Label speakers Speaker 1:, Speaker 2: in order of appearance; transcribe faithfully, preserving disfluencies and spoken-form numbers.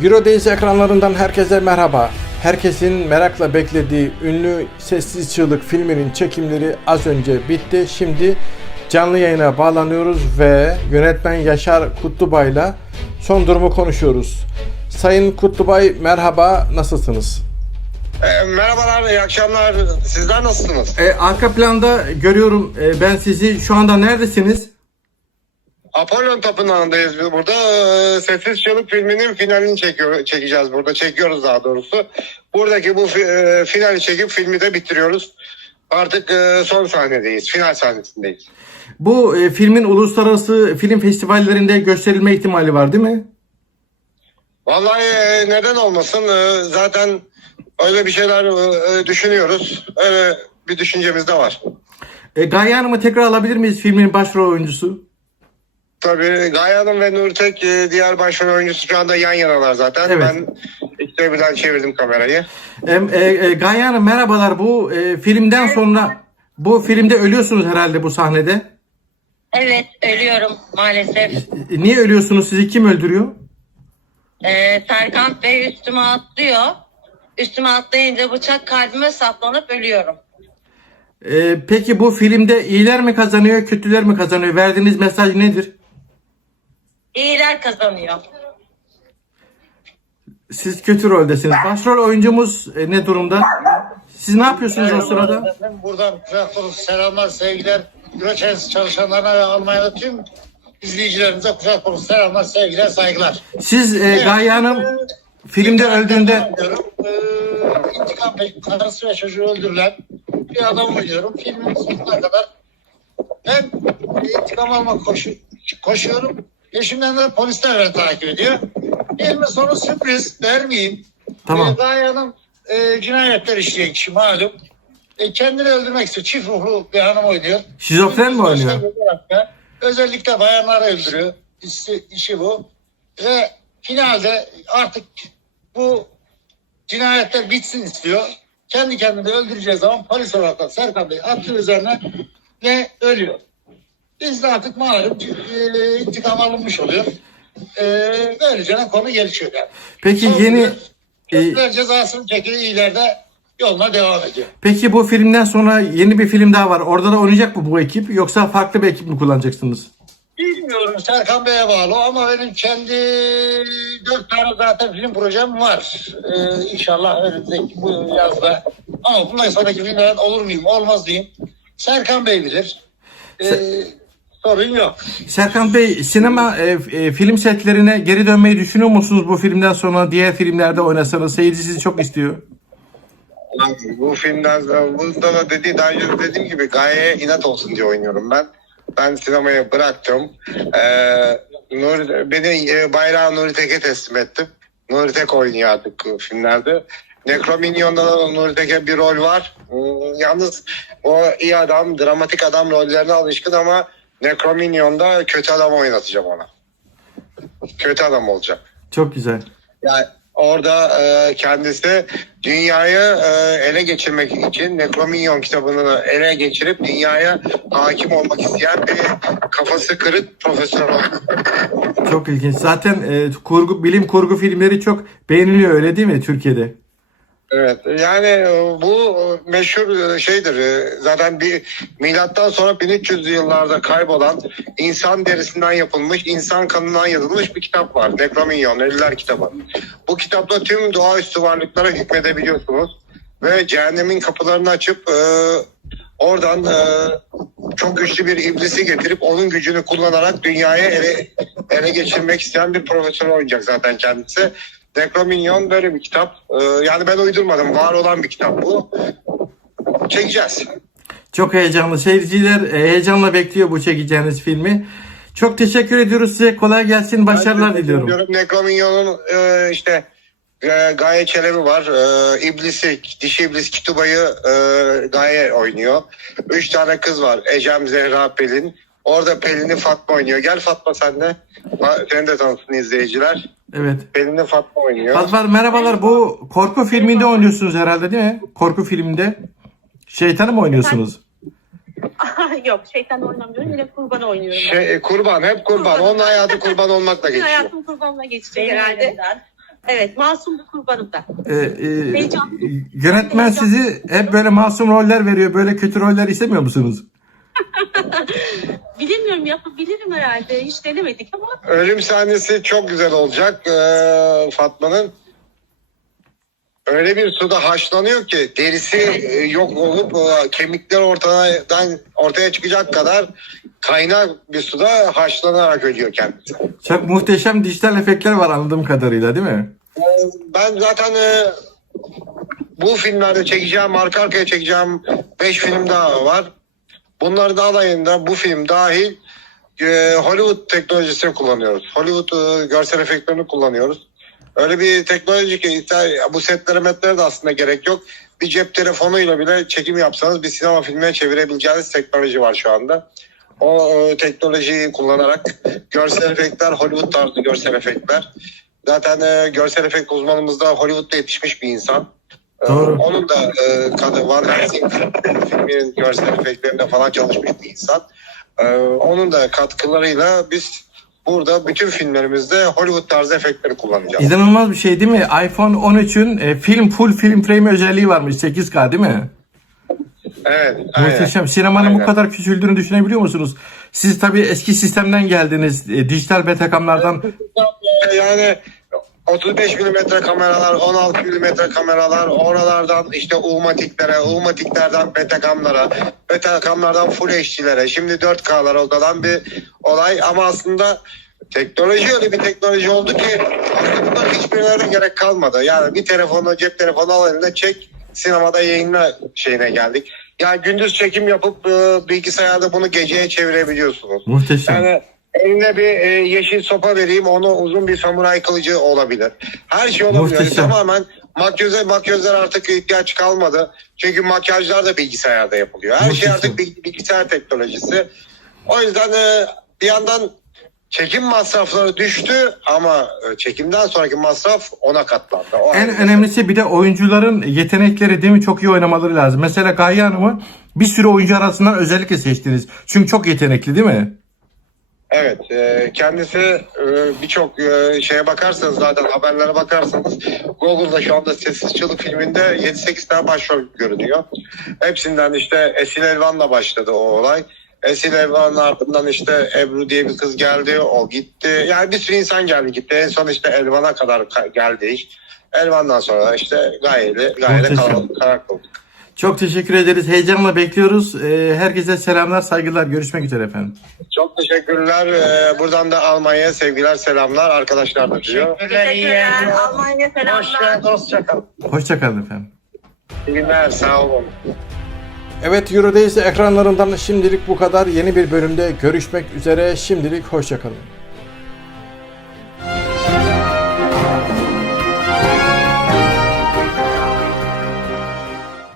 Speaker 1: Eurodays ekranlarından herkese merhaba. Herkesin merakla beklediği ünlü Sessiz Çığlık filminin çekimleri az önce bitti. Şimdi canlı yayına bağlanıyoruz ve yönetmen Yaşar Kutlubay'la son durumu konuşuyoruz. Sayın Kutlubay merhaba, nasılsınız?
Speaker 2: E, merhabalar, iyi akşamlar. Sizler nasılsınız?
Speaker 1: E, arka planda görüyorum e, ben sizi. Şu anda neredesiniz?
Speaker 2: Apollon Tapınağı'ndayız biz burada. E, Sessiz Çığlık filminin finalini çekiyor, çekeceğiz burada. Çekiyoruz daha doğrusu. Buradaki bu e, finali çekip filmi de bitiriyoruz. Artık e, son sahnedeyiz. Final sahnesindeyiz.
Speaker 1: Bu e, filmin uluslararası film festivallerinde gösterilme ihtimali var değil mi?
Speaker 2: Vallahi e, neden olmasın? E, zaten öyle bir şeyler e, düşünüyoruz. Öyle bir düşüncemiz de var.
Speaker 1: E, Gaye Hanım'ı tekrar alabilir miyiz, filmin başrol oyuncusu?
Speaker 2: Tabii Gaye Hanım ve Nurtek e, diğer başrol oyuncusu şu anda yan yanalar zaten.
Speaker 1: Evet.
Speaker 2: Ben işte birden çevirdim kamerayı.
Speaker 1: E, e, e, Gaye Hanım merhabalar. Bu e, filmden sonra, bu filmde ölüyorsunuz herhalde bu sahnede.
Speaker 3: Evet, ölüyorum maalesef.
Speaker 1: E, niye ölüyorsunuz? Sizi kim öldürüyor?
Speaker 3: Ee, Serkan Bey üstüme atlıyor. Üstüme atlayınca bıçak kalbime saplanıp ölüyorum.
Speaker 1: E, peki bu filmde iyiler mi kazanıyor, kötüler mi kazanıyor? Verdiğiniz mesaj nedir?
Speaker 3: İyiler kazanıyor.
Speaker 1: Siz kötü roldesiniz. Başrol oyuncumuz e, ne durumda? Siz ne yapıyorsunuz o sırada?
Speaker 4: Buradan kucak dolusu selamlar, sevgiler. Eurochess çalışanlarına ve Almanya'da tüm izleyicilerimize kucak dolusu selamlar, sevgiler, saygılar.
Speaker 1: Siz e, Gaye Hanım filmde öldüğünde...
Speaker 4: Ee, intikam peşinde karısı ve çocuğu öldürülen bir adam oynuyorum. Filmin sonuna kadar ben intikam almak koşu, koşuyorum. Peşimden de polisler beni takip ediyor. Filmin sonu sürpriz, vermeyeyim.
Speaker 1: Tamam.
Speaker 4: Ee, Gaye Hanım e, cinayetler işleyen kişi malum. E, kendini öldürmek istiyor. Çift ruhlu bir hanım oynuyor.
Speaker 1: Şizofren mi oynuyor?
Speaker 4: Özellikle bayanları öldürüyor. İşi, işi bu. Ve finalde artık bu cinayetler bitsin istiyor. Kendi kendini öldüreceği zaman polis olarak da Serkan Bey atıyor üzerine ve ölüyor. Biz de artık malum e, intikam alınmış oluyor. E, böylece konu gelişiyor yani.
Speaker 1: Peki
Speaker 4: Son
Speaker 1: yeni...
Speaker 4: gün
Speaker 1: e,
Speaker 4: kötüler cezasını çekiyor, iyiler de yoluna devam ediyor.
Speaker 1: Peki bu filmden sonra yeni bir film daha var. Orada da oynayacak mı bu ekip, yoksa farklı bir ekip mi kullanacaksınız?
Speaker 4: Bilmiyorum, Serkan Bey'e bağlı ama benim kendi dört tane zaten film projem var. Ee, inşallah önümüzdeki bu yazda. Ama bundan sonraki filmlerden olur muyum, olmaz diyeyim. Serkan Bey bilir. Ee, sorun yok.
Speaker 1: Serkan Bey, sinema e, e, film setlerine geri dönmeyi düşünüyor musunuz bu filmden sonra? Diğer filmlerde oynasanız, seyirci sizi çok istiyor.
Speaker 2: Bu filmden bunda da dediği daha önce dediğim gibi Gaye'ye inat olsun diye oynuyorum ben. Ben sinemayı bıraktım. Ee, Nur, beni e, bayrağı Nuri Tek'e teslim ettim. Nuri Tek oynuyor artık filmlerde. Necrominyon'da da Nuri Tek'e bir rol var. Hmm, yalnız o iyi adam, dramatik adam rollerine alışkın ama Necrominyon'da kötü adam oynatacağım ona. Kötü adam olacak.
Speaker 1: Çok güzel.
Speaker 2: Yani orada e, kendisi dünyayı e, ele geçirmek için Necrominyon kitabını ele geçirip dünyaya hakim olmak isteyen bir kafası kırık profesör oldu.
Speaker 1: Çok ilginç. Zaten e, kurgu, bilim kurgu filmleri çok beğeniliyor, öyle değil mi Türkiye'de?
Speaker 2: Evet, yani e, bu meşhur şeydir. E, Zaten bir milattan sonra bin üç yüzlü yıllarda kaybolan insan derisinden yapılmış, insan kanından yazılmış bir kitap var. Necrominyon, Ölüler kitabı. Bu kitapta tüm doğaüstü varlıklara hükmedebiliyorsunuz ve cehennemin kapılarını açıp e, oradan e, çok güçlü bir iblisi getirip onun gücünü kullanarak dünyayı ele, ele geçirmek isteyen bir profesör oynayacak zaten kendisi. Necrominyon böyle bir kitap. Ee, yani ben uydurmadım. Var olan bir kitap bu. Çekeceğiz.
Speaker 1: Çok heyecanlı. Seyirciler e, heyecanla bekliyor bu çekeceğiniz filmi. Çok teşekkür ediyoruz size. Kolay gelsin. Başarılar diliyorum.
Speaker 2: Necrominyon'un e, işte e, Gaye Çelebi var. E, İblisi, dişi iblis Kitubay'ı e, Gaye oynuyor. Üç tane kız var. Ecem, Zehra, Pelin. Orada Pelin'i Fatma oynuyor. Gel Fatma sen de. Seni de tanısın izleyiciler.
Speaker 1: Evet.
Speaker 2: Pelin'i Fatma oynuyor.
Speaker 1: Fatma merhabalar. Bu korku filminde oynuyorsunuz herhalde değil mi? Korku filminde. Şeytanı mı oynuyorsunuz?
Speaker 5: Yok, şeytan oynamıyorum. Yine kurban oynuyorum.
Speaker 2: Şey, kurban, hep kurban. Onun hayatı kurban olmakla
Speaker 5: Bütün
Speaker 2: geçiyor.
Speaker 5: hayatım kurbanla geçecek
Speaker 3: Benim
Speaker 5: herhalde.
Speaker 3: elimden.
Speaker 5: Evet, masum bir kurbanım da.
Speaker 1: Ee, e,
Speaker 5: Heyecanlı.
Speaker 1: yönetmen sizi hep böyle masum roller veriyor. Böyle kötü roller istemiyor musunuz?
Speaker 5: Bilemiyorum, yapabilirim herhalde. Hiç denemedik ama.
Speaker 2: Ölüm sahnesi çok güzel olacak ee, Fatma'nın. Öyle bir suda haşlanıyor ki derisi e, yok olup e, kemikler ortadan ortaya çıkacak kadar kaynar bir suda haşlanarak ölüyor kendisi.
Speaker 1: Çok muhteşem dijital efektler var anladığım kadarıyla, değil mi?
Speaker 2: Ben zaten e, bu filmlerde çekeceğim, arka arkaya çekeceğim beş film daha var. Bunların da alayında bu film dahil e, Hollywood teknolojisini kullanıyoruz. Hollywood e, görsel efektlerini kullanıyoruz. Öyle bir teknoloji ki bu setlere metlere de aslında gerek yok. Bir cep telefonuyla bile çekim yapsanız bir sinema filmine çevirebileceğiniz teknoloji var şu anda. O e, teknolojiyi kullanarak görsel efektler, Hollywood tarzı görsel efektler. Zaten e, görsel efekt uzmanımız da Hollywood'da yetişmiş bir insan. E,
Speaker 1: Doğru.
Speaker 2: onun da e, kadı Van Helsing filminin görsel efektlerinde falan çalışmış bir insan. E, onun da katkılarıyla biz burada bütün filmlerimizde Hollywood tarzı efektleri kullanacağız.
Speaker 1: İnanılmaz bir şey değil mi? iPhone on üçün e, film full film frame özelliği varmış, sekiz K değil mi?
Speaker 2: Evet. Aynen.
Speaker 1: Muhteşem. Sinemanın
Speaker 2: Aynen.
Speaker 1: bu kadar küçüldüğünü düşünebiliyor musunuz? Siz tabii eski sistemden geldiniz. E, dijital betakamlardan.
Speaker 2: Yani otuz beş milimetre kameralar, on altı milimetre kameralar, oralardan işte ulmatiklere, ulmatiklerden betakamlara, betakamlardan full H D'lere, şimdi dört K'lara olan bir olay ama aslında teknoloji öyle bir teknoloji oldu ki aslında bunların hiçbirine gerek kalmadı. Yani bir telefonu, cep telefonu al eline çek, sinemada yayınla şeyine geldik. Yani gündüz çekim yapıp e, bilgisayarda bunu geceye çevirebiliyorsunuz.
Speaker 1: Muhteşem.
Speaker 2: Yani eline bir e, yeşil sopa vereyim, onu uzun bir samuray kılıcı olabilir. Her şey olabilir. Yani
Speaker 1: Muhteşem.
Speaker 2: tamamen makyaja, makyajlar artık ihtiyaç kalmadı. Çünkü makyajlar da bilgisayarda yapılıyor. Her şey
Speaker 1: Muhteşem.
Speaker 2: artık bil- bilgisayar teknolojisi. O yüzden e, bir yandan çekim masrafları düştü ama e, çekimden sonraki masraf ona katlandı. O
Speaker 1: En
Speaker 2: ayrı.
Speaker 1: önemlisi bir de oyuncuların yetenekleri değil mi? Çok iyi oynamaları lazım. Mesela Gaye Hanım'ı bir sürü oyuncu arasından özellikle seçtiniz. Çünkü çok yetenekli değil mi?
Speaker 2: Evet, e, kendisi e, birçok e, şeye bakarsanız zaten haberlere bakarsanız Google'da şu anda Sessiz Çığlık filminde yedi sekiz tane başrol görünüyor. Hepsinden işte Esil Elvan'la başladı o olay. Esil Elvan'ın ardından işte Ebru diye bir kız geldi, o gitti. Yani bir sürü insan geldi gitti. En son işte Elvan'a kadar ka- geldi iş. Elvan'dan sonra işte Gaye'li, Gaye'de
Speaker 1: Muhteşem.
Speaker 2: karar, karar kıldık.
Speaker 1: Çok teşekkür ederiz. Heyecanla bekliyoruz. Ee, herkese selamlar, saygılar. Görüşmek üzere efendim.
Speaker 2: Çok teşekkürler. Ee, buradan da Almanya'ya sevgiler, selamlar. Arkadaşlar da diyor.
Speaker 5: Teşekkürler. Almanya selamlar.
Speaker 2: Hoşçakalın.
Speaker 1: Hoşçakalın efendim.
Speaker 2: İyi günler, sağ olun.
Speaker 1: Evet, Eurodays ekranlarından şimdilik bu kadar. Yeni bir bölümde görüşmek üzere. Şimdilik hoşçakalın.